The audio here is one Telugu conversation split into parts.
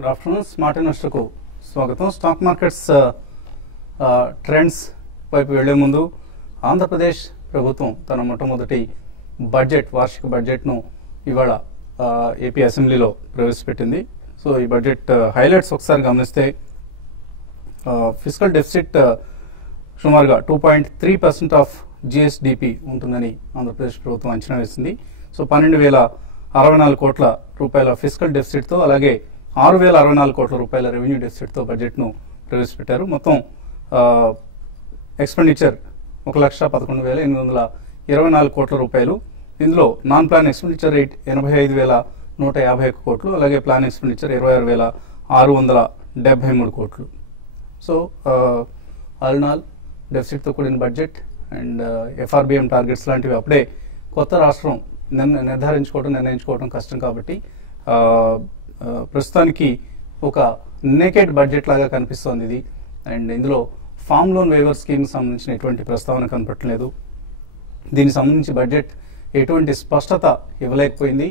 Good afternoon. స్మార్ట్ ఇన్వెస్టర్కు స్వాగతం. స్టాక్ మార్కెట్స్ ట్రెండ్స్ వైపు వెళ్లే ముందు ఆంధ్రప్రదేశ్ ప్రభుత్వం తన మొట్టమొదటి వార్షిక బడ్జెట్ను ఇవాళ ఏపీ అసెంబ్లీలో ప్రవేశపెట్టింది. సో ఈ బడ్జెట్ హైలైట్స్ ఒకసారి గమనిస్తే ఫిస్కల్ డెఫిసిట్ సుమారుగా 2.3% ఆఫ్ జిఎస్డిపి ఉంటుందని ఆంధ్రప్రదేశ్ ప్రభుత్వం అంచనా వేసింది. సో 12,064 కోట్ల రూపాయల ఫిస్కల్ డెఫిసిట్తో అలాగే 6,064 కోట్ల రూపాయల రెవెన్యూ డెఫిసిట్తో బడ్జెట్ను ప్రవేశపెట్టారు. మొత్తం ఎక్స్పెండిచర్ 1,11,824 కోట్ల రూపాయలు. ఇందులో నాన్ ప్లాన్ ఎక్స్పెండిచర్ రేట్ 85,151 కోట్లు, అలాగే ప్లాన్ ఎక్స్పెండిచర్ 26,673 కోట్లు. సో ఆల్ ఇన్ ఆల్ డెఫిసిట్తో కూడిన బడ్జెట్ అండ్ ఎఫ్ఆర్బిఎం టార్గెట్స్ లాంటివి అప్పుడే కొత్త రాష్ట్రం నిర్ణయించుకోవడం కష్టం కాబట్టి ప్రస్తుతానికి ఒక నేకెడ్ బడ్జెట్ లాగా కనిపిస్తోంది ఇది. అండ్ ఇందులో ఫామ్ లోన్ వేవర్ స్కీమ్ సంబంధించిన ఎటువంటి ప్రస్తావన కనపడలేదు. దీనికి సంబంధించి బడ్జెట్ ఎటువంటి స్పష్టత ఇవ్వలేకపోయింది.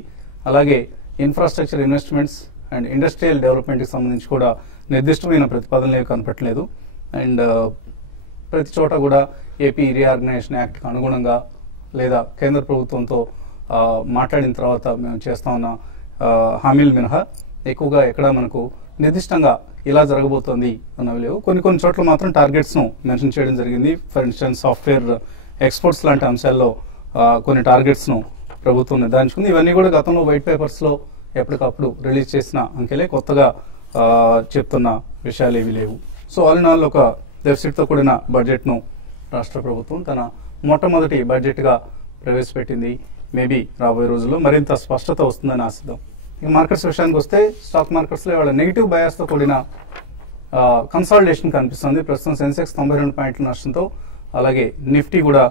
అలాగే ఇన్ఫ్రాస్ట్రక్చర్ ఇన్వెస్ట్మెంట్స్ అండ్ ఇండస్ట్రియల్ డెవలప్మెంట్కి సంబంధించి కూడా నిర్దిష్టమైన ప్రతిపాదనలు కనపడలేదు. అండ్ ప్రతి చోట కూడా ఏపీ రీఆర్గనైజేషన్ యాక్ట్కి అనుగుణంగా లేదా కేంద్ర ప్రభుత్వంతో మాట్లాడిన తర్వాత మేము చేస్తా ఉన్న హామీలు మినహా ఎక్కువగా ఎక్కడ మనకు నిర్దిష్టంగా ఇలా జరగబోతోంది అన్నవి లేవు. కొన్ని చోట్ల మాత్రం టార్గెట్స్ను మెన్షన్ చేయడం జరిగింది. ఫర్ ఇన్స్టెన్స్ సాఫ్ట్వేర్ ఎక్స్పోర్ట్స్ లాంటి అంశాల్లో కొన్ని టార్గెట్స్ను ప్రభుత్వం నిర్ధారించుకుంది. ఇవన్నీ కూడా గతంలో వైట్ పేపర్స్లో ఎప్పటికప్పుడు రిలీజ్ చేసిన అంకెలే, కొత్తగా చెప్తున్న విషయాలు ఏవి లేవు. సో ఆల్ ఇన్ ఆల్ ఒక డెఫిసిట్తో కూడిన బడ్జెట్ను రాష్ట్ర ప్రభుత్వం తన మొట్టమొదటి బడ్జెట్గా ప్రవేశపెట్టింది. మేబీ రాబోయే రోజుల్లో మరింత స్పష్టత వస్తుందని ఆశిద్దాం. ఇక మార్కెట్స్ విషయానికి వస్తే స్టాక్ మార్కెట్స్లో ఇవాళ నెగిటివ్ బయాస్తో కూడిన కన్సాలిడేషన్ కనిపిస్తుంది. ప్రస్తుతం సెన్సెక్స్ 92 పాయింట్ల నష్టంతో, అలాగే నిఫ్టీ కూడా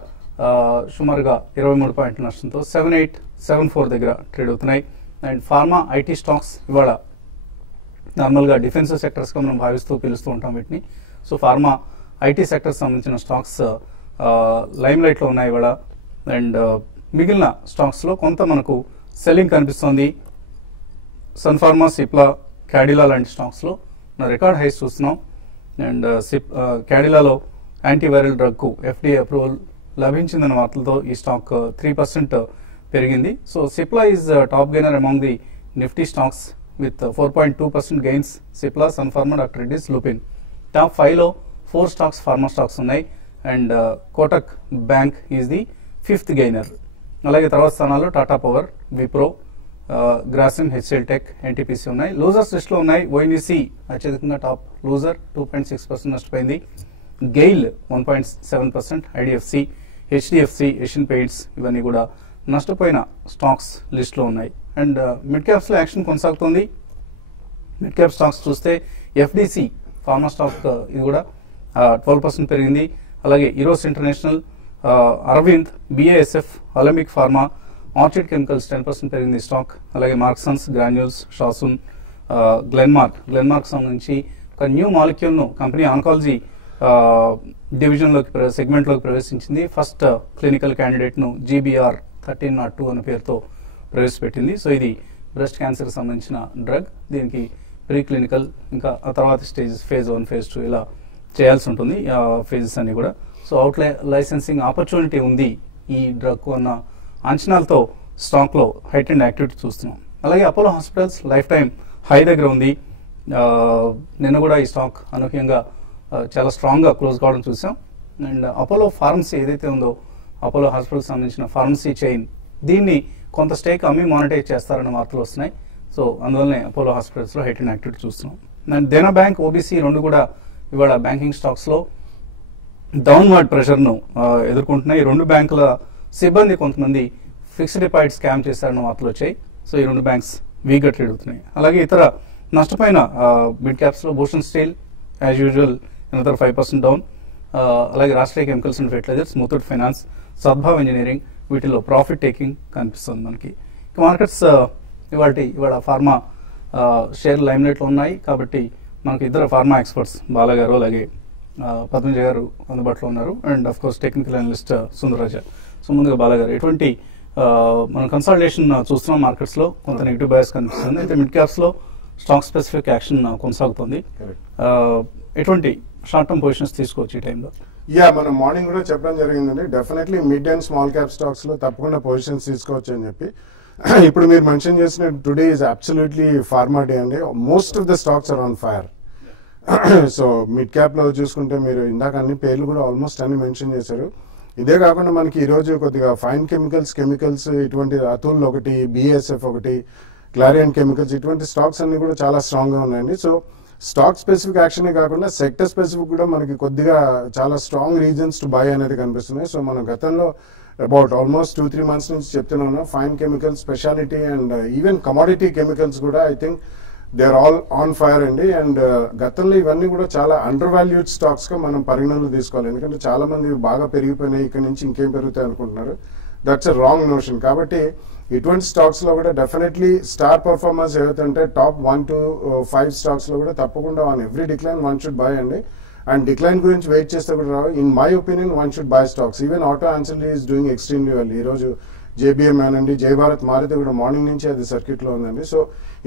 సుమారుగా 23 పాయింట్ల నష్టంతో 7874 దగ్గర ట్రేడ్ అవుతున్నాయి. అండ్ ఫార్మా ఐటీ స్టాక్స్ ఇవాళ నార్మల్గా డిఫెన్సివ్ సెక్టర్స్గా మనం భావిస్తూ పిలుస్తూ ఉంటాం వీటిని. సో ఫార్మా ఐటీ సెక్టర్స్ సంబంధించిన స్టాక్స్ లైమ్ లైట్లో ఉన్నాయి ఇవాళ. అండ్ మిగిలిన స్టాక్స్లో కొంత మనకు సెల్లింగ్ కనిపిస్తోంది. సన్ ఫార్మా, సిప్లా, క్యాడిలా లాంటి స్టాక్స్లో రికార్డ్ హైస్ చూస్తున్నాం. అండ్ క్యాడిలాలో యాంటీవైరల్ డ్రగ్కు ఎఫ్డీఏ అప్రూవల్ లభించిందన్న వార్తలతో ఈ స్టాక్ 3% పెరిగింది. So Cipla is top gainer among the Nifty stocks with 4.2% gains. Cipla, Sun Pharma, Doctor Reddy's, Lupin. Top 5లో 4 స్టాక్స్ ఫార్మా స్టాక్స్ ఉన్నాయి. And Kotak Bank is the 5th gainer. అలాగే తర్వాత స్థానాల్లో టాటా పవర్, విప్రో, గ్రాసిమ్, హెచ్ఎల్ టెక్, ఎన్టీపీసీ ఉన్నాయి. లూజర్స్ లిస్ట్లో ఉన్నాయి. ఓఎన్జీసీ అత్యధికంగా టాప్ లూజర్, 2.6% నష్టపోయింది. GAIL 1.7%, IDFC, HDFC, Asian Paints ఇవన్నీ కూడా నష్టపోయిన స్టాక్స్ లిస్ట్లో ఉన్నాయి. అండ్ మిడ్ క్యాప్స్లో యాక్షన్ కొనసాగుతోంది. మిడ్ క్యాప్ స్టాక్స్ చూస్తే ఎఫ్డిసి ఫార్మా స్టాక్ ఇది కూడా 12% పెరిగింది. అలాగే Eros International, Arvind, BASF, Alembic pharma, Orchid Chemicals 10% పెరిగింది స్టాక్. అలాగే మార్క్సన్స్, గ్రాన్యూల్స్, షాసున్, గ్లెన్మార్క్ సంబంధించి ఒక న్యూ మాలిక్యూల్ను కంపెనీ ఆంకాలజీ డివిజన్లోకి సెగ్మెంట్లోకి ప్రవేశించింది. ఫస్ట్ క్లినికల్ క్యాండిడేట్ను GBR 1302 అనే పేరుతో ప్రవేశపెట్టింది. సో ఇది బ్రెస్ట్ క్యాన్సర్కి సంబంధించిన డ్రగ్. దీనికి ప్రీ క్లినికల్ ఇంకా ఆ తర్వాత స్టేజెస్ phase 1, phase 2 ఇలా చేయాల్సి ఉంటుంది ఫేజెస్ అన్ని కూడా. సో అవుట్ లైసెన్సింగ్ ఆపర్చునిటీ ఉంది ఈ డ్రగ్ అన్న అంచనాలతో స్టాక్లో హైట్ అండ్ యాక్టివిటీ చూస్తున్నాం. అలాగే Apollo hospitals life time high దగ్గర ఉంది. నిన్న కూడా ఈ స్టాక్ అనూహ్యంగా చాలా స్ట్రాంగ్గా క్లోజ్ కావడం చూసాం. అండ్ అపోలో ఫార్మసీ ఏదైతే ఉందో, అపోలో హాస్పిటల్స్ సంబంధించిన ఫార్మసీ చైన్, దీన్ని కొంత స్టేక్ అమ్మి మానిటైజ్ చేస్తారన్న వార్తలు వస్తున్నాయి. సో అందువల్లనే అపోలో హాస్పిటల్స్లో హైట్ అండ్ యాక్టివిటీ చూస్తున్నాం. అండ్ దేనా బ్యాంక్, ఓబీసీ రెండు కూడా ఇవాళ బ్యాంకింగ్ స్టాక్స్లో డౌన్వర్డ్ ప్రెషర్ను ఎదుర్కొంటున్నాయి. ఈ రెండు బ్యాంకుల సిబ్బంది కొంతమంది ఫిక్స్డ్ డిపాజిట్ స్కామ్ చేశారన్న వార్తలు వచ్చాయి. సో ఈ రెండు బ్యాంక్స్ వీక్గా ట్రేడ్ అవుతున్నాయి. అలాగే ఇతర నష్టపోయిన మిడ్ క్యాప్స్లో Bhushan Steel as usual 5% down. అలాగే రాష్ట్రీయ కెమికల్స్ అండ్ ఫెర్టిలైజర్స్, ముతూట్ ఫైనాన్స్, సద్భావ్ ఇంజనీరింగ్ వీటిలో ప్రాఫిట్ టేకింగ్ కనిపిస్తుంది మనకి. మార్కెట్స్ ఇవాళ ఫార్మా షేర్ లైమ్ లైట్లో ఉన్నాయి కాబట్టి మనకు ఇద్దరు ఫార్మా ఎక్స్పర్ట్స్ బాలా గారు అలాగే పద్మజ గారు అందుబాటులో ఉన్నారు. And of course technical analyst Sundararaja. So ముందుగా బాలా గారు, ఎటువంటి మనం కన్సల్టేషన్ చూస్తున్నాం మార్కెట్స్లో కొంత నెగిటివ్ బయాస్ కనిపిస్తుంది. అయితే మిడ్ క్యాప్స్లో స్టాక్ స్పెసిఫిక్ యాక్షన్ కొనసాగుతుంది. ఎటువంటి షార్ట్ టర్మ్ పొజిషన్స్ తీసుకోవచ్చు ఈ టైంలో? మనం మార్నింగ్ కూడా చెప్పడం జరిగిందండి, definitely mid and small cap stocks లో తప్పకుండా పొజిషన్స్ తీసుకోవచ్చు అని చెప్పి. ఇప్పుడు మీరు మెన్షన్ చేసిన today is absolutely pharma day అండి. Most of the stocks are on fire. So mid cap లో చూసుకుంటే మీరు ఇందాక అన్ని పేర్లు కూడా ఆల్మోస్ట్ అన్ని మెన్షన్ చేశారు. ఇదే కాకుండా మనకి ఈ రోజు కొద్దిగా ఫైన్ కెమికల్స్ ఇటువంటి అతుల్ ఒకటి, బిఎస్ఎఫ్ ఒకటి, క్లారియన్ కెమికల్స్ ఇటువంటి స్టాక్స్ అన్ని కూడా చాలా స్ట్రాంగ్ గా ఉన్నాయండి. సో స్టాక్ స్పెసిఫిక్ యాక్షన్ కాకుండా సెక్టర్ స్పెసిఫిక్ కూడా మనకి కొద్దిగా చాలా స్ట్రాంగ్ రీజన్స్ టు బై అనేది కనిపిస్తున్నాయి. సో మనం గతంలో అబౌట్ ఆల్మోస్ట్ 2-3 months నుంచి చెప్తున్నాను, fine chemicals, speciality and even commodity chemicals కూడా I think they are all on fire అండి. అండ్ గతంలో ఇవన్నీ కూడా చాలా అండర్ వాల్యూడ్ స్టాక్స్ గా మనం పరిగణనలో తీసుకోవాలి. ఎందుకంటే చాలా మంది బాగా పెరిగిపోయినాయి, ఇక్కడ నుంచి ఇంకేం పెరుగుతాయి అనుకుంటున్నారు. That's a wrong notion. కాబట్టి ఇటువంటి స్టాక్స్ లో కూడా డెఫినెట్లీ స్టార్ పర్ఫార్మర్స్ ఏవైతే టాప్ 1 to 5 స్టాక్స్ లో కూడా తప్పకుండా on every decline one should buy అండి. అండ్ డిక్లైన్ గురించి వెయిట్ చేస్తే కూడా రావు. In my opinion one should buy stocks. Even auto ancillary is doing extremely well. ఈ రోజు జేబీఎం అనండి, జై భారత్ మారుతి కూడా మార్నింగ్ నుంచి అది సర్క్యూట్ లో ఉందండి. సో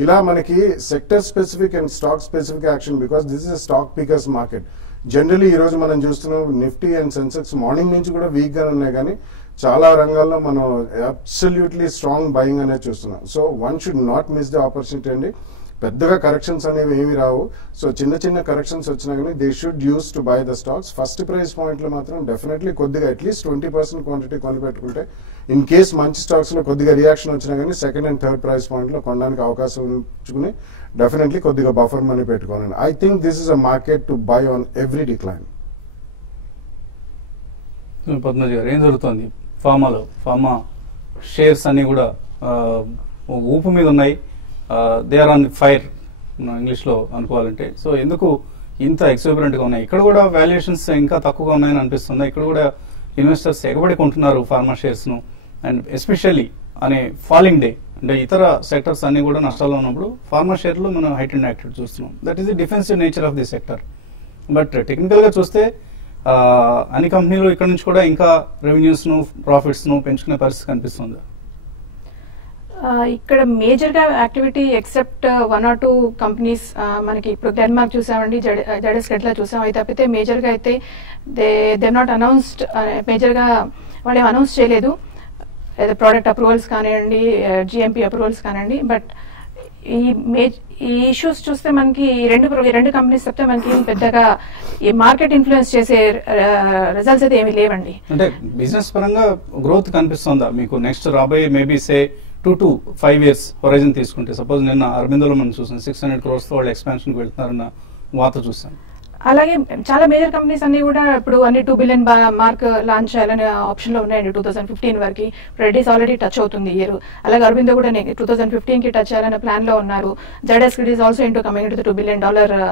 ఇలా మనకి sector specific and stock specific action, because this is stock pickers market. Generally ఈ రోజు మనం చూస్తున్నాం నిఫ్టీ అండ్ సెన్సెక్స్ మార్నింగ్ నుంచి కూడా వీక్ గా ఉన్నాయి, కానీ చాలా రంగాల్లో మనం అబ్సల్యూట్లీ స్ట్రాంగ్ బయింగ్ అనేది చూస్తున్నాం. So one should not miss the opportunity అండి. పెద్దగా కరెక్షన్స్ అనేవి ఏమి రావు. సో చిన్న చిన్న కరెక్షన్స్ వచ్చినా కానీ they should use to buy the stocks. First price point లో మాత్రం డెఫినెట్లీ కొద్దిగా అట్లీస్ట్ 20% క్వాంటిటీ కొనిపెట్టుకుంటే ఇన్ కేస్ మంచి స్టాక్స్ లో కొద్దిగా రియాక్షన్ వచ్చినా కానీ second and third price point లో కొనడానికి అవకాశం ఉంచుకుని డెఫినెట్లీ కొద్దిగా బఫర్ మనీ పెట్టుకోవాలండి. I think this is a market to buy on every decline. Padmaja గారు, ఏం జరుగుతుంది ఫార్మా షేర్స్ అన్ని కూడా ఊపు మీద ఉన్నాయి, దే ఆర్ ఆన్ ఫైర్ ఇంగ్లీష్లో అనుకోవాలంటే. సో ఎందుకు ఇంత ఎక్సూబరెంట్గా ఉన్నాయి? ఇక్కడ కూడా వాల్యుయేషన్స్ ఇంకా తక్కువగా ఉన్నాయని అనిపిస్తుంది. ఇక్కడ కూడా ఇన్వెస్టర్స్ ఎగబడి కొంటున్నారు ఫార్మా షేర్స్ను. అండ్ ఎస్పెషల్లీ అనే ఫాలింగ్ డే అంటే ఇతర సెక్టర్స్ అన్ని కూడా నష్టాల్లో ఉన్నప్పుడు ఫార్మా షేర్లో మనం హైట్ అండ్ యాక్టివ్ చూస్తున్నాం. That is the defensive nature of the sector. But టెక్నికల్గా చూస్తే అన్ని కంపెనీలు ఇక్కడ నుంచి కూడా ఇంకా రెవెన్యూస్ను, ప్రాఫిట్స్ను పెంచుకునే పరిస్థితి కనిపిస్తుంది. ఇక్కడ మేజర్ గా యాక్టివిటీ ఎక్సెప్ట్ 1 or 2 కంపెనీస్ మనకి ఇప్పుడు గ్లెన్మార్క్ చూసామండి, జడెస్ గట్లా చూసాం. అయితే తప్పితే మేజర్ గా అయితే దే నాట్ అనౌన్స్డ్, మేజర్ గా వాళ్ళు అనౌన్స్ చేయలేదు ప్రోడక్ట్ అప్రూవల్స్ కానివ్వండి, జిఎంపీ అప్రూవల్స్ కానివ్వండి. బట్ ఈ ఇష్యూస్ చూస్తే మనకి రెండు కంపెనీస్ చెప్తే మనకి పెద్దగా ఈ మార్కెట్ ఇన్ఫ్లుయెన్స్ చేసే రిజల్ట్స్ అయితే ఏమి లేవండి. అంటే బిజినెస్ పరంగా గ్రోత్ కనిపిస్తుందా మీకు నెక్స్ట్ రాబోయే maybe say 2 to 5 years horizon తీసుకుంటే? సపోజ్ నిన్న అరబిందోలో మనం చూసాం 600 crores తో వాళ్ళు ఎక్స్పాన్షన్కి వెళ్తున్నారన్న వార్త చూసాం. అలాగే చాలా మేజర్ కంపెనీస్ అన్ని కూడా ఇప్పుడు అన్ని 2 billion మార్క్ లాంచ్ చేయాలనే ఆప్షన్ లో ఉన్నాయండి 2015 వరకు. రెడ్డిస్ ఆల్రెడీ టచ్ అవుతుంది ఇయర్. అలాగే అరబిందో కూడా 2015 కి టచ్ చేయాలనే ప్లాన్ లో ఉన్నారు. ZS is also into coming to $2 billion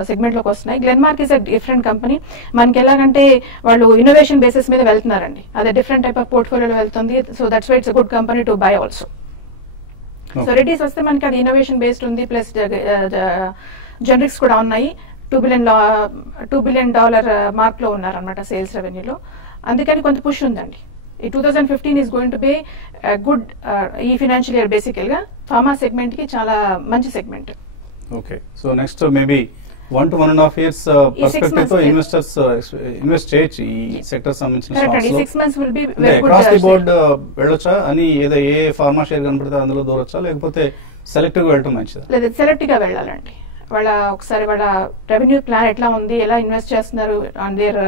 segment లోకి వస్తున్నాయి. Glenmark is a different company. మనకి ఎలాగంటే వాళ్ళు ఇన్నోవేషన్ బేసిస్ మీద వెళ్తున్నారండి, అదే డిఫరెంట్ టైప్ ఆఫ్ పోర్ట్ఫోలియోలో వెళ్తుంది. So that's why it's good company to buy also. So Reddy's వస్తే మనకి అది ఇన్నోవేషన్ బేస్డ్ ఉంది, ప్లస్ జనరిక్స్ కూడా ఉన్నాయి. $2 billion మార్క్ లో ఉన్నారనమాట సేల్స్ రెవెన్యూలో. అందుకని కొంత పుష్ ఉందండి. ఈ 2015 is going to be good ఈ ఫైనాన్షియల్ ఇయర్. బేసికల్ గా ఫార్మా సెగ్మెంట్ కి చాలా మంచి segment. Okay, so next maybe 1 to 1.5 years perspective తో ఇన్వెస్టర్స్ ఇన్వెస్ట్ చేయొచ్చు ఈ సెక్టర్ సంబంధించిన స్టాక్స్ లో. 6 months will be very good. Across the board వెళ్ళొచ్చా అని, ఏదో ఏ ఫార్మా షేర్ కనపడితే అందులో దూరొచ్చా, లేకపోతే సెలెక్టివ్ గా వెళ్ళటం మంచిదా? లేదు, సెలెక్టివ్ గా వెళ్ళాలండి. ఒకసారి వాళ్ళ రెవెన్యూ ప్లాన్ ఎట్లా ఉంది, ఎలా ఇన్వెస్ట్ చేస్తున్నారు, on their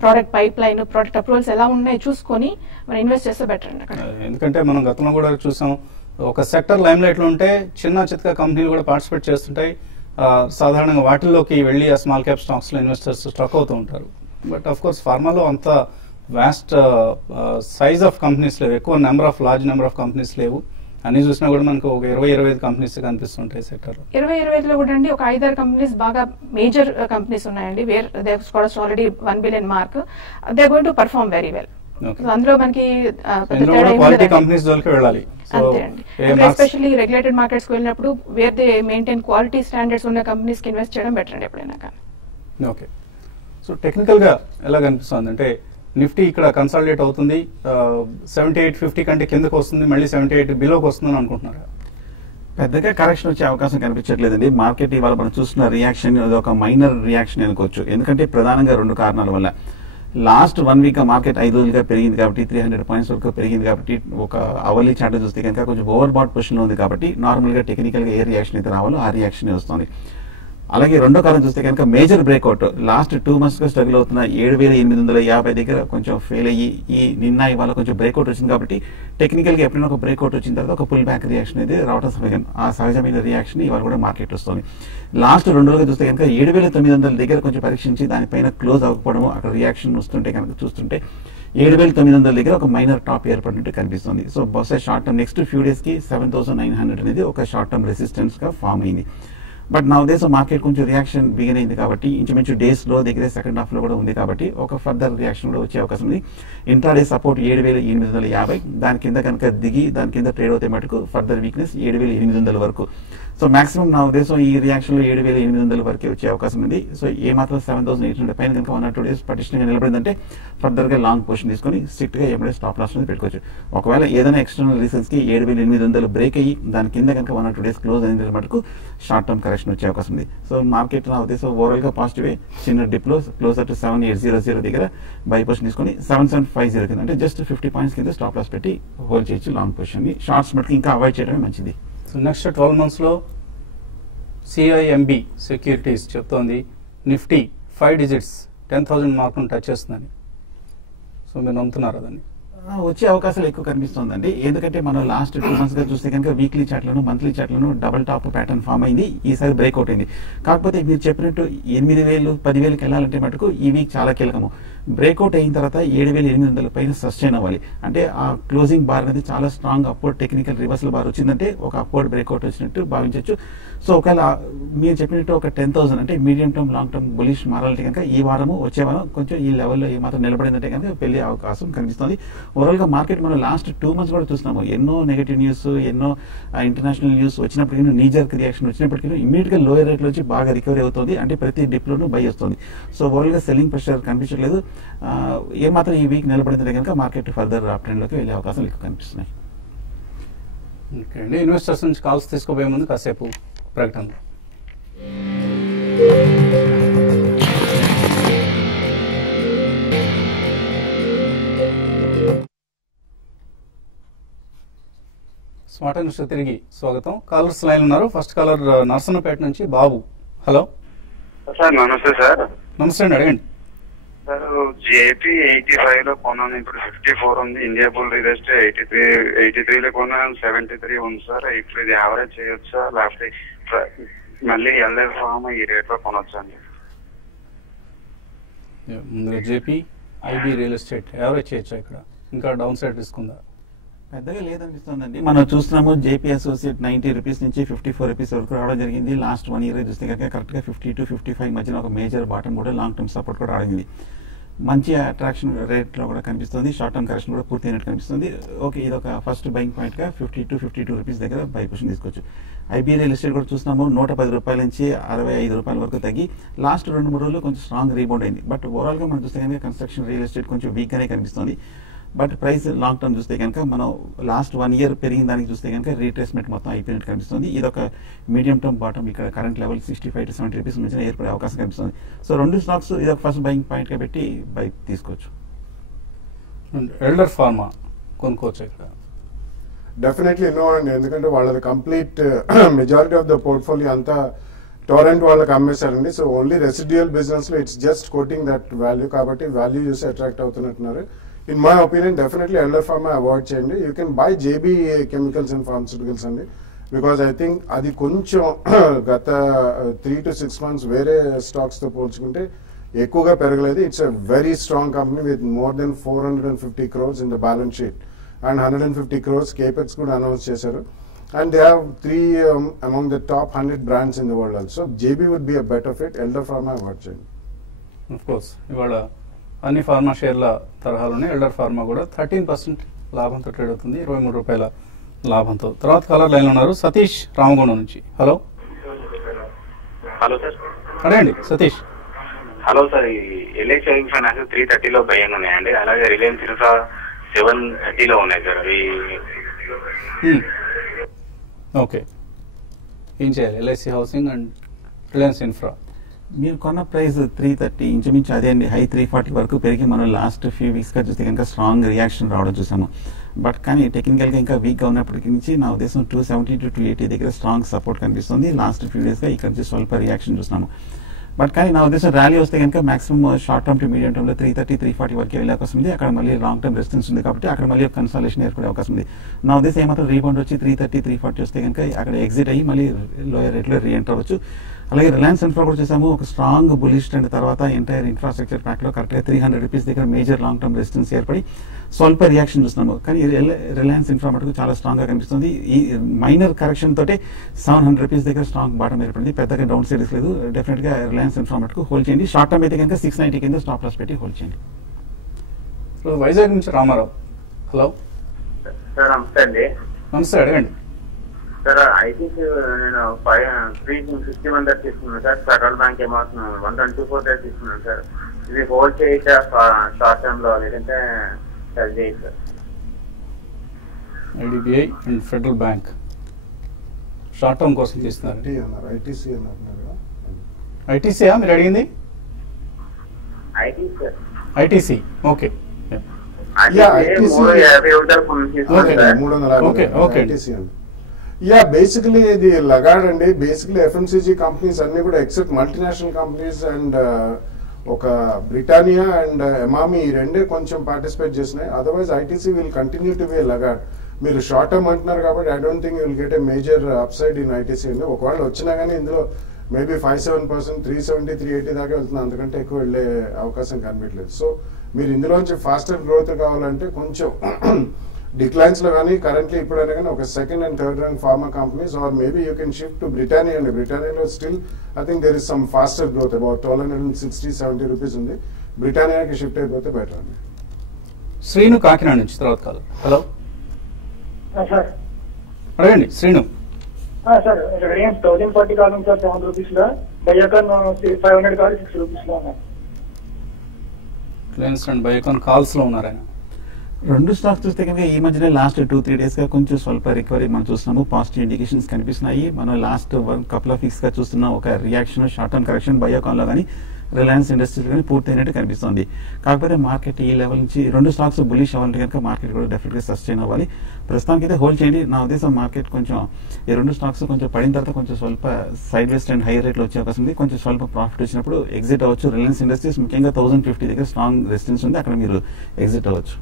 product pipe line, product approvals ఎలా ఉన్నాయి చూసుకొని మనం ఇన్వెస్ట్ చేస్తే బెటర్ అండి అక్కడ. ఎందుకంటే మనం గతంలో కూడా చూసాం, ఒక సెక్టర్ లైమ్ లైట్ లో ఉంటే చిన్న చిత్క కంపెనీలు కూడా పార్టిసిపేట్ చేస్తుంటాయి. సాధారణంగా వాటిల్లోకి వెళ్ళి ఆ స్మాల్ క్యాప్ స్టాక్స్ లో ఇన్వెస్టర్స్ స్ట్రక్ అవుతూ ఉంటారు. బట్ ఆఫ్ కోర్స్ ఫార్మాలో అంత వాస్ట్ సైజ్ ఆఫ్ కంపెనీస్ లేవు, ఎక్కువ లార్జ్ నెంబర్ ఆఫ్ కంపెనీస్ లేవు. అన్ని చూసినా కూడా మనకు ఒక 20-25 కంపెనీస్ కనిపిస్తుంటాయి సెక్టర్ లో. 20-25 లో కూడా అండి ఒక 5-6 కంపెనీస్ బాగా మేజర్ కంపెనీస్ ఉన్నాయండి. Where they have already $1 billion mark. They are going to perform very well. అందులో మనకి కంపెనీస్ జోలికి వెళ్ళాలి. అంతే అండి. ఎస్పెషల్లీ రెగ్యులేటెడ్ మార్కెట్స్ కి వెళ్ళినప్పుడు where they maintain quality standards ఉన్న కంపెనీస్ కి ఇన్వెస్ట్ చేయడం బెటర్ అండి ఎప్పుడైనా కానీ. ఓకే, సో టెక్నికల్ గా ఎలా కనిపిస్తుంది అంటే నిఫ్టీ ఇక్కడ కన్సాలిడేట్ అవుతుంది, 7850 కంటే కిందకు వస్తుంది, మళ్ళీ 78 బిలోకి వస్తుందని అనుకుంటున్నారు? పెద్దగా కరెక్షన్ వచ్చే అవకాశం కనిపించట్లేదండి. మార్కెట్ ఇవాళ మనం చూస్తున్న రియాక్షన్ అది ఒక మైనర్ రియాక్షన్ అనుకోవచ్చు. ఎందుకంటే ప్రధానంగా 2 కారణాల వల్ల. లాస్ట్ 1 వీక్ మార్కెట్ 5 రోజులుగా పెరిగింది కాబట్టి 300 పాయింట్స్ వరకు పెరిగింది కాబట్టి ఒక అవర్లీ చార్ట్ చూస్తే కనుక కొంచెం ఓవర్ బాట్ పొజిషన్ లో ఉంది కాబట్టి నార్మల్ గా టెక్నికల్ గా ఏ రియాక్షన్ అయితే రావాలో ఆ రియాక్షన్ వస్తుంది. అలాగే రెండో కాలం చూస్తే కనుక మేజర్ బ్రేక్అవుట్ లాస్ట్ 2 months గా స్ట్రగుల్ అవుతున్న 7,850 దగ్గర కొంచెం ఫెయిల్ అయ్యి ఈ నిన్న ఇవాళ కొంచెం బ్రేక్అవుట్ వచ్చింది కాబట్టి టెక్నికల్ గా ఎప్పుడైనా ఒక బ్రేక్అవుట్ వచ్చిన తర్వాత ఒక పుల్ బ్యాక్ రియాక్షన్ అనేది రావడం సహజం. ఆ సహజమైన రియాక్షన్ ఇవాళ కూడా మార్కెట్ వస్తుంది. లాస్ట్ 2 రోజులుగా చూస్తే కనుక 7,900 దగ్గర కొంచెం పరీక్షించి దానిపైన క్లోజ్ అవ్వకపోవడం అక్కడ రియాక్షన్ వస్తుంటే కనుక చూస్తుంటే 7,900 దగ్గర ఒక మైనర్ టాప్ ఏర్పడినట్టు కనిపిస్తుంది. సో బహుశా short term next few days కి 7,900 అనేది ఒక షార్ట్ టర్మ్ రెసిస్టెన్స్ గా ఫామ్ అయింది. బట్ నా ఉద్దేశం మార్కెట్ కొంచెం రియాక్షన్ బిగిన్ అయింది కాబట్టి ఇంచుమించు డేస్ లో దగ్గర సెకండ్ హాఫ్ లో కూడా ఉంది కాబట్టి ఒక ఫర్దర్ రియాక్షన్ కూడా వచ్చే అవకాశం ఉంది. ఇంట్రాడే సపోర్ట్ 7,850, దాని కింద కనుక దిగి దాని కింద ట్రేడ్ అవుతే మటుకు ఫర్దర్ వీక్నెస్ 7,800 వరకు. సో మాక్సిమం నా ఉద్దేశం ఈ రియాక్షన్ లో 7,800 వరకే వచ్చే అవకాశం ఉంది. సో ఏ మాత్రం 7,800 పైన కనుక 1 or 2 days పటిష్టంగా నిలబడిందంటే ఫర్దర్ గా లాంగ్ పొజిషన్ తీసుకొని స్ట్రిక్ట్ గా ఎప్పుడే స్టాప్ లాస్ పెట్టుకోవచ్చు. ఒకవేళ ఏదైనా ఎక్స్టర్నల్ రీజన్స్ కి 7,800 బ్రేక్ అయ్యి దాని కింద కనుక 1 or 2 days క్లోజ్ అయిన మటుకు షార్ట్ టర్మ్ కరెక్షన్ వచ్చే అవకాశం ఉంది. సో మార్కెట్ నా ఉద్దేశం ఓవరాల్ గా పాజిటివ్ చిన్న డిప్ లో క్లోజర్ టు 7,800 దగ్గర బై పొజిషన్ తీసుకొని 7,750 కింద అంటే జస్ట్ 50 పాయింట్స్ కింద స్టాప్ లాస్ పెట్టి హోల్డ్ చేయొచ్చు లాంగ్ పొజిషన్ ని. షార్ట్స్ మటుకు ఇంకా అవాయిడ్ చేయడమే మంచిది. సో నెక్స్ట్ 12 months లో CIMB సెక్యూరిటీస్ చెప్తోంది నిఫ్టీ 5 digits 10,000 మార్కును టచ్ చేస్తుందని. సో మీరు నమ్ముతున్నారా దాన్ని? వచ్చే అవకాశాలు ఎక్కువ కనిపిస్తుందండి. ఎందుకంటే మనం లాస్ట్ 2 months గా చూస్తే కనుక వీక్లీ చార్ట్లను మంత్లీ చార్ట్లను డబుల్ టాప్ ప్యాటర్న్ ఫామ్ అయింది. ఈసారి బ్రేక్అవుట్ అయింది. కాకపోతే మీరు చెప్పినట్టు 8,000 10,000కి వెళ్ళాలంటే మటుకు ఈ వీక్ చాలా కీలకము. బ్రేక్అవుట్ అయిన తర్వాత 7,800 పైన సస్టైన్ అవ్వాలి. అంటే ఆ క్లోజింగ్ బార్ అనేది చాలా strong upward technical reversal bar వచ్చిందంటే ఒక అప్వర్డ్ బ్రేక్అవుట్ వచ్చినట్టు భావించవచ్చు. సో ఒకవేళ మీరు చెప్పినట్టు ఒక 10,000 అంటే medium term long term bullish మారాలంటే కనుక ఈ వారము వచ్చే వారం కొంచెం ఈ లెవెల్లో ఏమాత్రం నిలబడిందంటే కనుక పెళ్లి అవకాశం కనిపిస్తుంది. ఓవరాల్ గా మార్కెట్ మనం లాస్ట్ 2 months కూడా చూస్తున్నాము. ఎన్నో నెగటివ్ న్యూస్ ఎన్నో ఇంటర్నేషనల్ న్యూస్ వచ్చినప్పటికీ నీజర్క్ రియాక్షన్ వచ్చినప్పటికీ ఇమీడియట్ గా లోయర్ రేట్ వచ్చి బాగా రికవరీ అవుతుంది. అంటే ప్రతి డిప్ లోనూ బై వస్తుంది. సో ఓవరాల్ గా సెల్లింగ్ ప్రెషర్ కనిపించట్లేదు. ఏమాత్రం ఈ వీక్ నిలబడిందంటే కనుక మార్కెట్ ఫర్దర్ అప్ ట్రెండ్ లోకి వెళ్ళే అవకాశాలు ఎక్కువ కనిపిస్తున్నాయి. ఓకే అండి, ఇన్వెస్టర్స్ నుంచి కాల్స్ తీసుకోబోయే ముందు కాసేపు ప్రకటన. స్మార్ట్ ఇన్వెస్టర్ తిరిగి స్వాగతం. కాలర్స్ లైన్ ఉన్నారు. ఫస్ట్ కాలర్ నర్సన్నపేట నుంచి బాబు. Hello sir. నమస్తే సార్. నమస్తే అండి, అడగండి సార్. జేపీ 85 లో కొన్నాను, ఇప్పుడు 54 ఉంది. ఇండియా బుల్ రియల్ ఎస్టేట్ 83 లో కొన్నాను, 73 ఉంది సార్. ఇప్పుడు ఇది యావరేజ్ చేయొచ్చా లేకపోతే మళ్ళీ ఎల్ఐ ఫామ్ ఈ రేట్ లో కొనొచ్చా అండి? ముందుగా JP IB real estate average చేయొచ్చా? ఇక్కడ ఇంకా డౌన్ సైడ్ రిస్క్ ఉందా? పెద్దగా లేదనిపిస్తుందండి. మనం చూస్తున్నాము జేపీ అసోసియేట్ 90 రూపీస్ నుంచి 54 రూపీస్ వరకు రావడం జరిగింది. లాస్ట్ 1 year చూస్తే కనుక కరెక్ట్ గా 50 to 55 మధ్యన ఒక మేజర్ బాటం కూడా లాంగ్ టర్మ్ సపోర్ట్ కూడా రావడం. మంచి అట్రాక్షన్ రేట్ లో కూడా కనిపిస్తుంది. షార్ట్ టర్మ్ కరెక్షన్ కూడా పూర్తి అయినట్టు కనిపిస్తుంది. ఓకే, ఇది ఒక ఫస్ట్ బయింగ్ పాయింట్ గా 50 to 52 రూపీస్ దగ్గర బై పొజిషన్ తీసుకోవచ్చు. ఐబీ రియల్ ఎస్టేట్ కూడా చూస్తున్నాము 110 రూపాయల నుంచి 65 రూపాయల వరకు తగ్గి లాస్ట్ 2-3 రోజులు కొంచెం స్ట్రాంగ్ రీబౌండ్ అయింది. బట్ ఓవరాల్ గా మనం చూస్తే కనుక కన్స్ట్రక్షన్ రియల్ ఎస్టేట్ కొంచెం వీక్ గానే కనిపిస్తుంది. బట్ ప్రైస్ లాంగ్ టర్మ్ చూస్తే కనుక మనం లాస్ట్ 1 year పెరిగిన దానికి చూస్తే కనుక రీట్రేస్మెంట్ మొత్తం అయిపోయినట్టు కనిపిస్తుంది. ఇది ఒక మీడియం టర్మ్ బాటమ్ ఇక్కడ కరెంట్ లెవెల్ 65 to 70 రూపీస్ మధ్య ఏర్పడే అవకాశం కనిపిస్తుంది. సో 2 స్టాక్స్ ఇది ఒక ఫస్ట్ బయింగ్ పాయింట్ గా పెట్టి బై తీసుకోవచ్చు. ఎల్డర్ ఫార్మా కొనుక్కోవచ్చు ఇక్కడ? డెఫినెట్లీ నో అండి. ఎందుకంటే వాళ్ళది complete majority of the portfolio అంతా టోరెంట్ వాళ్ళకి అమ్మేశారండి. సో ఓన్లీ రెసిడ్యుయల్ బిజినెస్ లో it's just quoting that value కాబట్టి వాల్యూ చూసి అట్రాక్ట్ అవుతున్నట్టున్నారు. In my opinion definitely Elder Pharma avoid చేయండి. You can buy JB Chemicals and Pharmaceuticals అండి. బికాజ్ ఐ థింక్ అది కొంచెం గత 3 to 6 months వేరే స్టాక్స్ తో పోల్చుకుంటే ఎక్కువగా పెరగలేదు. It's a very strong company with more than 450 crores in the balance sheet and 150 crores capex కూడా అనౌన్స్ చేశారు. And they have 3 among the top 100 brands in the world also. JB would be a better fit. Elder Pharma avoid చేయండి. Of course, ఇవాళ అన్ని ఫార్మా షేర్ల తరహాలోనే ఎల్డర్ ఫార్మా కూడా 13% లాభంతో ట్రేడ్ అవుతుంది, 23 రూపాయల లాభంతో. తర్వాత కాలర్ లైన్ ఉన్నారు సతీష్ రామగుండం నుంచి. Hello hello sir. అడగండి సతీష్. Hello sir. ఎల్ఐసి ఫైనాన్స్ 330 లో బై ఉన్నాయండి. అలాగే రిలయన్స్ ఇన్ఫ్రా 730 లో ఉన్నాయి సార్. అవి ఓకే, ఏం చేయాలి? LIC housing and Reliance infra. మీరు కొన్న ప్రైస్ 330 ఇంచుమించు అదే అండి. హై 340 వరకు పెరిగి మనం లాస్ట్ ఫ్యూ వీక్స్ గా చూస్తే కనుక స్ట్రాంగ్ రియాక్షన్ రావడం చూసాము. బట్ కానీ టెక్నికల్ గా ఇంకా వీక్ గా ఉన్నప్పటికీ నుంచి నా ఉద్దేశం 270 to 280 దగ్గర స్ట్రాంగ్ సపోర్ట్ కనిపిస్తుంది. లాస్ట్ ఫ్యూ డేస్ గా ఇక్కడ నుంచి స్వల్ప రియాక్షన్ చూస్తున్నాము. బట్ కానీ నా ఉద్దేశం ర్యాలీ వస్తే కనుక maximum short term two medium term లో 330, 340 వరకు వెళ్ళే అవకాశం ఉంది. అక్కడ మళ్ళీ లాంగ్ టర్మ్ రెసిస్టెన్స్ ఉంది కాబట్టి అక్కడ మళ్ళీ కన్సాలేషన్ ఏర్పడే అవకాశం ఉంది. నా ఉద్దేశం ఏమాత్రం రీబౌండ్ వచ్చి 330, 340 వస్తే కనుక అక్కడ ఎగ్జిట్ అయ్యి మళ్ళీ లోయర్ రేట్ లో రీఎంటర్ అవ్వచ్చు. అలాగే రిలయన్స్ ఇన్ఫ్రా కూడా చూసాము, ఒక స్ట్రాంగ్ బులిష్ ట్రెండ్ తర్వాత ఎంటైర్ ఇన్ఫ్రాస్ట్రక్చర్ ప్యాక్ లో కరెక్ట్ గా 300 రూపీస్ దగ్గర మేజర్ లాంగ్ టర్మ్ రెసిస్టెన్స్ ఏర్పడి స్వల్ప రియాక్షన్ చూస్తున్నాము. కానీ రిలయన్స్ ఇన్ఫ్రా మటుకు చాలా స్ట్రాంగ్ గా కనిపిస్తుంది. ఈ మైనర్ కరెక్షన్ తోటే 700 రూపీస్ దగ్గర స్ట్రాంగ్ బాటం ఏర్పడింది. పెద్దగా డౌన్ సైడ్ లేదు. డెఫినెట్ గా రిలయన్స్ ఇన్ఫ్రా మటుకు హోల్డ్ చేయండి. షార్ట్ టర్మ్ అయితే కనుక 690 కింద స్టాప్ లాస్ పెట్టి హోల్డ్ చేయండి. వైజాగ్ నుంచి రామారావు. హలో సార్ నమస్తే అండి. నమస్తే, అడగండి. సార్ ఐటీసీ నేను 361 దగ్గర తీసుకున్నాను సార్. ఫెడరల్ బ్యాంక్ ఏమో 124 దగ్గర తీసుకున్నాను సార్. ఇది హోల్డ్ చేయొచ్చా షార్ట్ టర్మ్ లో, లేదంటే సెల్ చేయొచ్చు sir? IDBI and Federal Bank short term కోసం తీస్తున్నారు. ఐటీసీ అన్నారు. ఐటీసీయా మీరు అడిగింది? ITC sir. ITC, okay. Basically ఇది లగాడ్ అండి. బేసికలీ ఎఫ్ఎంసీజీ కంపెనీస్ అన్ని కూడా ఎక్సెప్ట్ మల్టీనేషనల్ కంపెనీస్ అండ్ ఒక బ్రిటానియా అండ్ ఎమామి ఈ రెండే కొంచెం పార్టిసిపేట్ చేసినాయి. Otherwise ITC will continue to be laggard. మీరు షార్ట్ టర్మ్ అంటున్నారు కాబట్టి I don't think will get a major upside in ITC అండి. ఒకవేళ వచ్చినా కానీ ఇందులో మేబీ 5-7%, 370, 380 దాకా వెళ్తుంది. అందుకంటే ఎక్కువ వెళ్లే అవకాశం కనిపించలేదు. సో మీరు ఇందులోంచి ఫాస్టర్ గ్రోత్ కావాలంటే కొంచెం డిక్లైన్స్ లో కానీ కరెంట్లీ ఇప్పుడైనా కానీ ఒక second and third rank pharma companies are maybe you can shift to Britannia అండి. బ్రిటానియాలో still I think there is some faster growth about 1260-70 rupees ఉంది. బ్రిటానియాకి షిఫ్ట్ అయిపోతే బెటర్ అండి. శ్రీను కాకినాడ నుంచి తర్వాత కాదు. హలో అడగండి శ్రీను. సార్ రిలయన్స్ 1040 కాలం సార్ 7 రూపీస్ లో, బయోకాన్ 500 కాదు 6 రూపీస్ లో ఉన్నాయి. రిలయన్స్ అండ్ బయోకాన్ కాల్స్ లో ఉన్నారు ఆయన. రెండు స్టాక్స్ చూస్తే కనుక ఈ మధ్యనే లాస్ట్ 2-3 డేస్ గా కొంచెం స్వల్ప రికవరీ మనం చూస్తున్నాము. పాజిటివ్ ఇండికేషన్స్ కనిపిస్తున్నాయి. మనం లాస్ట్ కపుల్ ఆఫ్ వీక్స్ గా చూస్తున్న ఒక reaction short term correction Biocon లో కానీ రిలయన్స్ ఇండస్ట్రీస్ కానీ పూర్తయినట్టు కనిపిస్తుంది. కాకపోతే మార్కెట్ ఈ లెవెల్ నుంచి రెండు స్టాక్స్ బులిష్ అవ్వాలంటే కనుక మార్కెట్ కూడా డెఫినెట్ గా సస్టైన్ అవ్వాలి. ప్రస్తుతానికి అయితే హోల్డ్ చేయండి. నా ఉద్దేశం మార్కెట్ కొంచెం ఈ రెండు స్టాక్స్ కొంచెం పడిన తర్వాత కొంచెం స్వల్ప side ways and high rate లో వచ్చే అవకాశం ఉంది. కొంచెం స్వల్ప ప్రాఫిట్ వచ్చినప్పుడు ఎగ్జిట్ అవ్వచ్చు. రిలయన్స్ ఇండస్ట్రీస్ ముఖ్యంగా 1050 దగ్గర స్ట్రాంగ్ రెసిస్టెన్స్ ఉంది, అక్కడ మీరు ఎగ్జిట్ అవ్వచ్చు.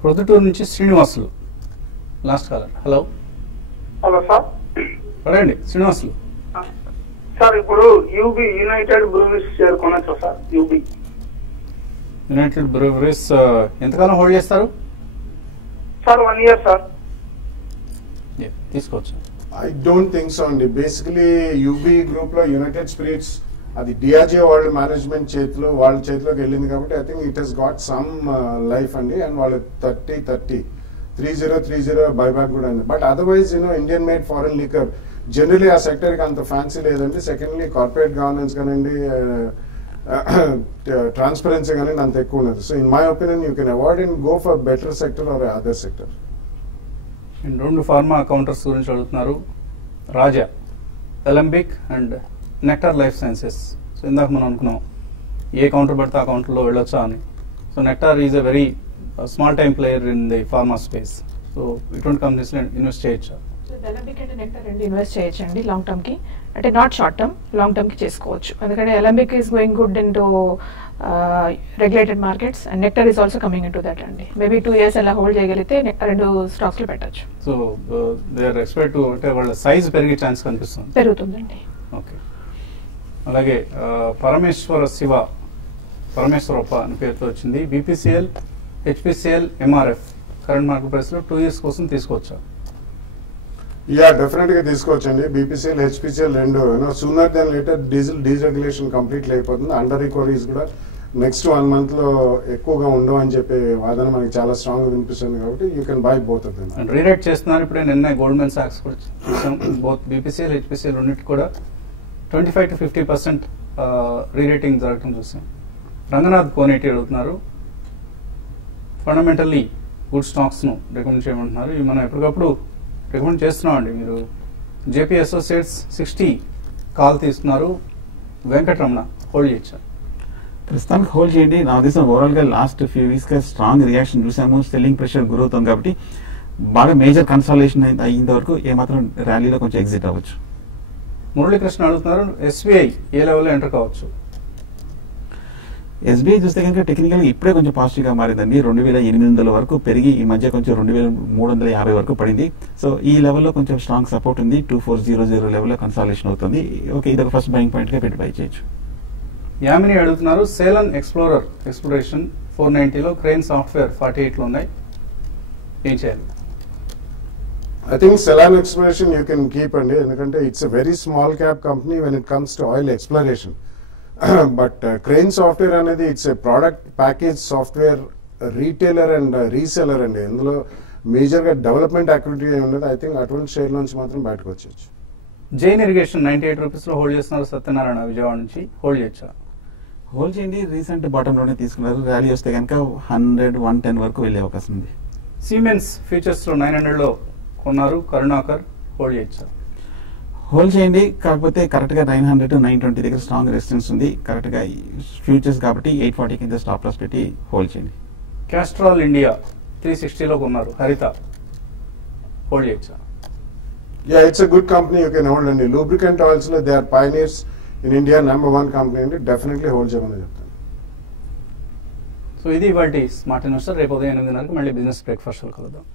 ప్రొద్దుటూరు నుంచి Srinivasulu last caller. Hello hello sir. అడగండి శ్రీనివాసులు. సార్ ఇప్పుడు యూబీ యునైటెడ్ బ్రూవరీస్ షేర్ కొనొచ్చా సార్? యూబీ యునైటెడ్ బ్రూవరీస్ ఎంతకాలం హోల్డ్ చేస్తారు సార్? 1 year sir. తీసుకోవచ్చు. ఐ డోంట్ థింక్ సో అండి. బేసికలీ యూబీ గ్రూప్ లో యునైటెడ్ స్పిరిట్స్ అది డిఆర్జిఓ వాళ్ళ మేనేజ్మెంట్ వాళ్ళ చేతిలోకి వెళ్ళింది కాబట్టి I think it has got some life అండి. అండ్ వాళ్ళు 30 బైబ్యాక్ కూడా ఉంది. But otherwise Indian made foreign liquor generally ఆ సెక్టర్ కి అంత ఫ్యాన్సీ లేదండి. సెకండ్లీ కార్పొరేట్ గవర్నెన్స్ కానివ్వండి, ట్రాన్స్పరెన్సీ కానీ అంత ఎక్కువ ఉన్నది. So in my opinion you can avoid and go for better sector or other sector. రెండు ఫార్మా కౌంటర్స్ గురించి అడుగుతున్నారు. రాజా, అలెంబిక్ అండ్ నెక్టార్ లైఫ్ సైన్సెస్. సో ఇందాక మనం అనుకున్నాం ఏ కౌంటర్ పడితే ఆ కౌంటర్లో వెళ్ళొచ్చా అని. So Nectar is a very small time player in the pharma space. So ఇటువంటి కంపెనీస్లో ఇన్వెస్ట్ చేయొచ్చా? అలెంబిక్ అండ్ నెక్టార్ రెండు ఇన్వెస్ట్ చేయొచ్చండి లాంగ్ టర్మ్ కి. అంటే not short term, long term కి చేసుకోవచ్చు. ఎందుకంటే Alembic is going good into regulated markets and Nectar is also coming into that అండి. మేబీ 2 years అలా హోల్డ్ చేయగలిగితే రెండు స్టాక్స్ లో పెట్టచ్చు. So they are expect to అంటే వాళ్ళ సైజ్ పెరిగే ఛాన్స్ కనిపిస్తుంది. పెరుగుతుందండి. ఓకే. అలాగే పరమేశ్వరప్ప అని పేరుతో వచ్చింది. BPCL, HPCL, MRF current market price లో 2 years కోసం తీసుకోవచ్చా? యా డెఫినెట్ గా తీసుకోవచ్చండి. బీపీసీఎల్, హెచ్పిసిఎల్ రెండు sooner than later deregulation complete అయిపోతుంది. అండర్ రికవరీస్ కూడా నెక్స్ట్ 1 month లో ఎక్కువగా ఉండవు అని చెప్పే వాదన మనకి చాలా స్ట్రాంగ్ గా వినిపిస్తుంది కాబట్టి you can buy both of them. Rerate చేస్తున్నారు. ఇప్పుడే నిన్న గోల్డ్మెన్ సాక్స్ కూడా చూసాం. బోత్ బీపీసీఎల్, హెచ్పిసిఎల్ రెండింటి కూడా 25 to 50% రీరేటింగ్ జరగడం చూసాం. రంగనాథ్ కోనేటి అడుగుతున్నారు. ఫండమెంటల్లీ గుడ్ స్టాక్స్ ను రికమెండ్ చేయమంటున్నారు. ఇవి మనం ఎప్పటికప్పుడు రికమెండ్ చేస్తున్నాం అండి. మీరు జేపీ అసోసియేట్స్ 60 కాల్ తీసుకున్నారు. వెంకటరమణ హోల్డ్ చేయొచ్చా? ప్రస్తుతానికి హోల్డ్ చేయండి. నా ఉద్దేశం ఓవరాల్ గా లాస్ట్ ఫ్యూ వీక్స్ గా స్ట్రాంగ్ రియాక్షన్ చూసాము. సెల్లింగ్ ప్రెషర్ గ్రోత్ అవుతుంది కాబట్టి బాగా మేజర్ కన్సల్టేషన్ అయ్యేంత వరకు ఏమాత్రం ర్యాలీలో కొంచెం ఎగ్జిట్ అవ్వచ్చు. మురళీకృష్ణ అడుగుతున్నారు, ఎస్బీఐ ఏ లెవెల్లో ఎంటర్ కావచ్చు? ఎస్బీఐ చూస్తే కనుక టెక్నికల్ గా ఇప్పుడే కొంచెం పాజిటివ్ గా మారిందండి. 2800 వరకు పెరిగి ఈ మధ్య కొంచెం 2350 వరకు పడింది. సో ఈ లెవెల్లో కొంచెం స్ట్రాంగ్ సపోర్ట్ ఉంది. 2400 లెవెల్లో కన్సల్టేషన్ అవుతుంది. ఓకే, ఇది ఒక ఫస్ట్ బయింగ్ పాయింట్ గా పెట్టి బై చేయొచ్చు. యామిని అడుగుతున్నారు, సేలన్ ఎక్స్ప్లోరేషన్ 490లో, క్రెయిన్ సాఫ్ట్వేర్ 48లో ఉన్నాయి, ఏం చేయాలి? I think Celan Exploration you can keep and ఎందుకంటే it's a very small cap company when it comes to oil exploration. But Crane Software అనేది it's a product package software retailer and reseller అండి. ఇందులో మేజర్ గా డెవలప్మెంట్ యాక్టివిటీ ఉండదు. ఐ థింక్ అటువంటి షేర్ నుంచి మాత్రం బయటకు వచ్చేయచ్చు. జైన్ ఇరిగేషన్ 98 రూపీస్లో హోల్డ్ చేస్తున్నారు. సత్యనారాయణ విజయవాడ నుంచి హోల్డ్ చేయొచ్చా? హోల్డ్ చేయండి. రీసెంట్ బాటమ్ లోనే తీసుకున్నారు. ర్యాలీ వస్తే కనుక 100-110 వరకు వెళ్ళే అవకాశం ఉంది. సిమెన్స్ ఫ్యూచర్స్ లో 900లో కొన్నారు. కరుణాకర్ హోల్డ్ చేయొచ్చా? హోల్డ్ చేయండి. కాకపోతే కరెక్ట్ గా 900-920 దగ్గర స్ట్రాంగ్ రెసిస్టెన్స్ ఉంది. కరెక్ట్ గా ఫ్యూచర్స్ కాబట్టి 840 కింద స్టాప్ లాస్ పెట్టి హోల్డ్ చేయండి. క్యాస్ట్రాల్ ఇండియా 360లో కొన్నారు. హరిత హోల్డ్ చేయొచ్చా? Yeah, it's a good company you can hold అండి. Lubricant oils లో they are pioneers in India, number 1 company అండి. డెఫినెట్లీ హోల్డ్ చేయమని చెప్తాను. సో ఇది ఇవాల్టి స్మార్ట్ ఇన్వెస్టర్. రేపు ఉదయం 8 గంటలకు మళ్ళీ బిజినెస్ బ్రేక్ఫాస్ట్ కలుద్దాం.